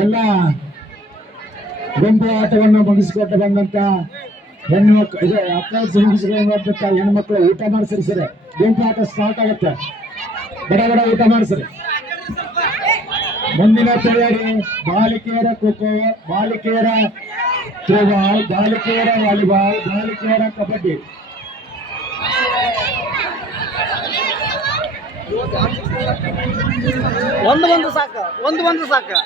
ಎಲ್ಲ ಗುಂಪು ಆಟವನ್ನು ಮುಗಿಸಿಕೊಟ್ಟು ಬಂದಂತ ಹೆಣ್ಣು ಮಕ್ಕಳು ಮುಗಿಸಿಕೊಂಡಂತ ಹೆಣ್ಣು ಮಕ್ಕಳು ಊಟ ಮಾಡಿಸ್ರಿ ಸರಿ. ಗುಂಪು ಆಟ ಸ್ಟಾರ್ಟ್ ಆಗುತ್ತೆ. ಬಡ ಬಡ ಊಟ ಮಾಡಿಸ್ರಿ. ಮುಂದಿನ ತಯಾರಿ ಬಾಲಿಕೆಯರ ಖೋಖೋ, ಬಾಲಿಕೆಯರ ಥ್ರೋಬಾಲ್, ಬಾಲಿಕೆಯರ ವಾಲಿಬಾಲ್, ಬಾಲಿಕೆಯರ ಕಬಡ್ಡಿ. ಒಂದು ಸಾಕು, ಒಂದು ಸಾಕು.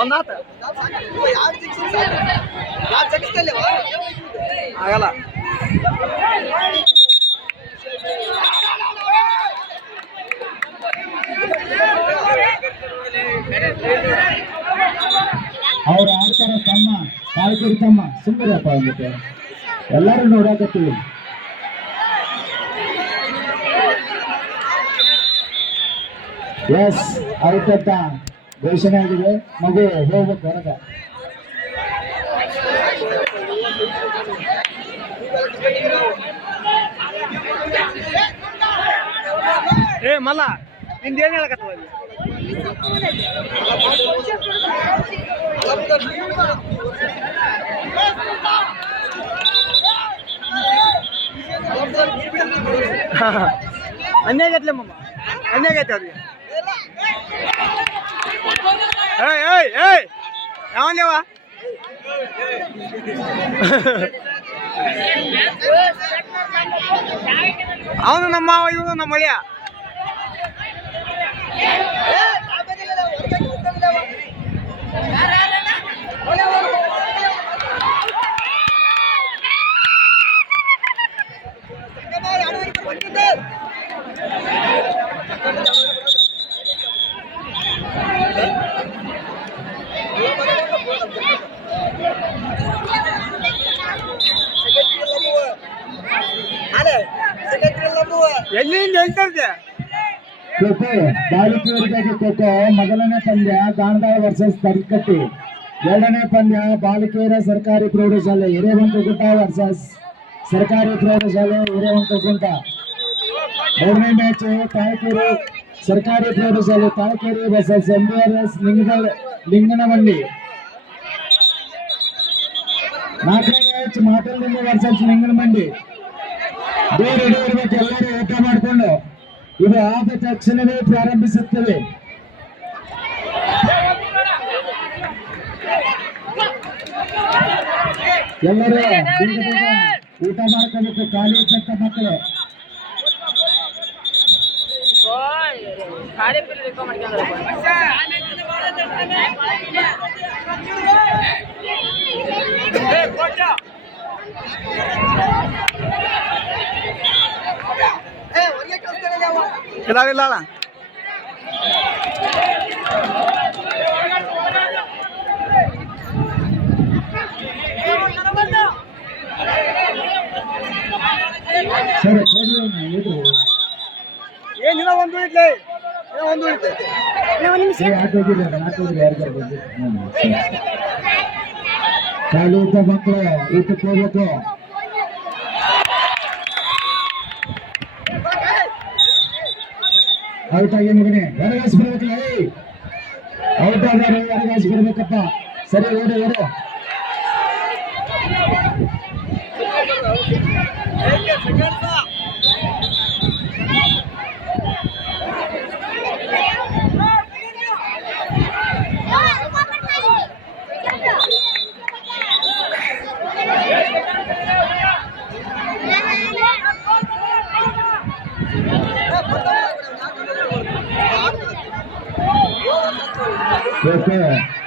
ಒಂದಾತ ಆಗಲ್ಲ. ಅವ್ರು ಆಡ್ತಾರ ತಮ್ಮ ಕಾಲ್ಕರಿ ತಮ್ಮ ಸುಮ್ಮರಪ್ಪ ಅಂದ್ಬಿಟ್ಟು ಎಲ್ಲರೂ ನೋಡಾಕತ್ತೀವಿ. ಎಸ್ ಔಟ್ ಅಂತ ಘೋಷಣೆ ಆಗಿದೆ. ಮಗು ಹೋಗ್ಬೇಕು ಹೊರಗ. ಏ ಮಲ್ಲ ನಿಂದೇನ್ ಹೇಳಕತ್ತವ ಅನ್ಯಾಗೈತ್ಲೆ ಮಮ್ಮ, ಅನ್ಯಾಗೈತೆ ಅವ್ರಿಗೆ. ಯಾವನ್ಯವ ಅವನು ನಮ್ಮ ಇವನು ನಮ್ಮ ಮಳಿಯ. ಎಲ್ಲಿಂದ ಹೇಳ್ತಾರೆ ಖೋಖೋ ಬಾಲಕಿಯರಿಗಾಗಿ ಖೋಖೋ ಮೊದಲನೇ ಪಂದ್ಯ ಗಾಂಧಾರ ವರ್ಸಸ್ ತರ್ಕಟ್ಟಿ. ಎರಡನೇ ಪಂದ್ಯ ಬಾಲಕಿಯರ ಸರ್ಕಾರಿ ಪ್ರೌಢಶಾಲೆ ಹಿರೇವಂಕಗುಂಟ ವರ್ಸಸ್ ಸರ್ಕಾರಿ ಪ್ರೌಢಶಾಲೆ ಹಿರೇವಂಕಗುಂಟ. ಮೂರನೇ ಮ್ಯಾಚ್ ತಾಳಕೇರಿ ಸರ್ಕಾರಿ ಪ್ರೌಢಶಾಲೆ ತಾಳಕೇರಿ ವರ್ಸಸ್ MBRS ಲಿಂಗನಮಂಡಿ. ನಾಲ್ಕನೇ ಮ್ಯಾಚ್ ಮಾಟಲ್ನಿಂದ ವರ್ಸಸ್ ಲಿಂಗನಮಂಡಿ. ಬೇರೆ ಇರಬೇಕು, ಎಲ್ಲರೂ ಊಟ ಮಾಡಿಕೊಂಡು ಇದು ಆದ ತಕ್ಷಣವೇ ಪ್ರಾರಂಭಿಸುತ್ತವೆ. ಎಲ್ಲರೂ ಊಟ ಮಾಡ್ಕೋಬೇಕು, ಖಾಲಿ ಇದ್ದಂತ ಮಕ್ಕಳು. ಇಲ್ಲ ಏನಿಲ್ಲ, ಒಂದು ಇಡ್ಲಿ ಒಂದು ಇಡ್ಲಿ. ಖಾಲಿ ಇದ್ದ ಮಕ್ಕಳು ಊಟಕ್ಕೆ ಹೋಗ್ಬೇಕು. ಔಟ್ ಆಗಿ ಮಗನೇ ಹೊರಗಾಸಿ ಬರ್ಬೇಕಲ್ಲ. ಔಟ್ ಆದ್ರೆ ಹೊರಗಾಸಿ ಬರ್ಬೇಕಪ್ಪ. ಸರಿ ಓಡು ಓಡು. Okay.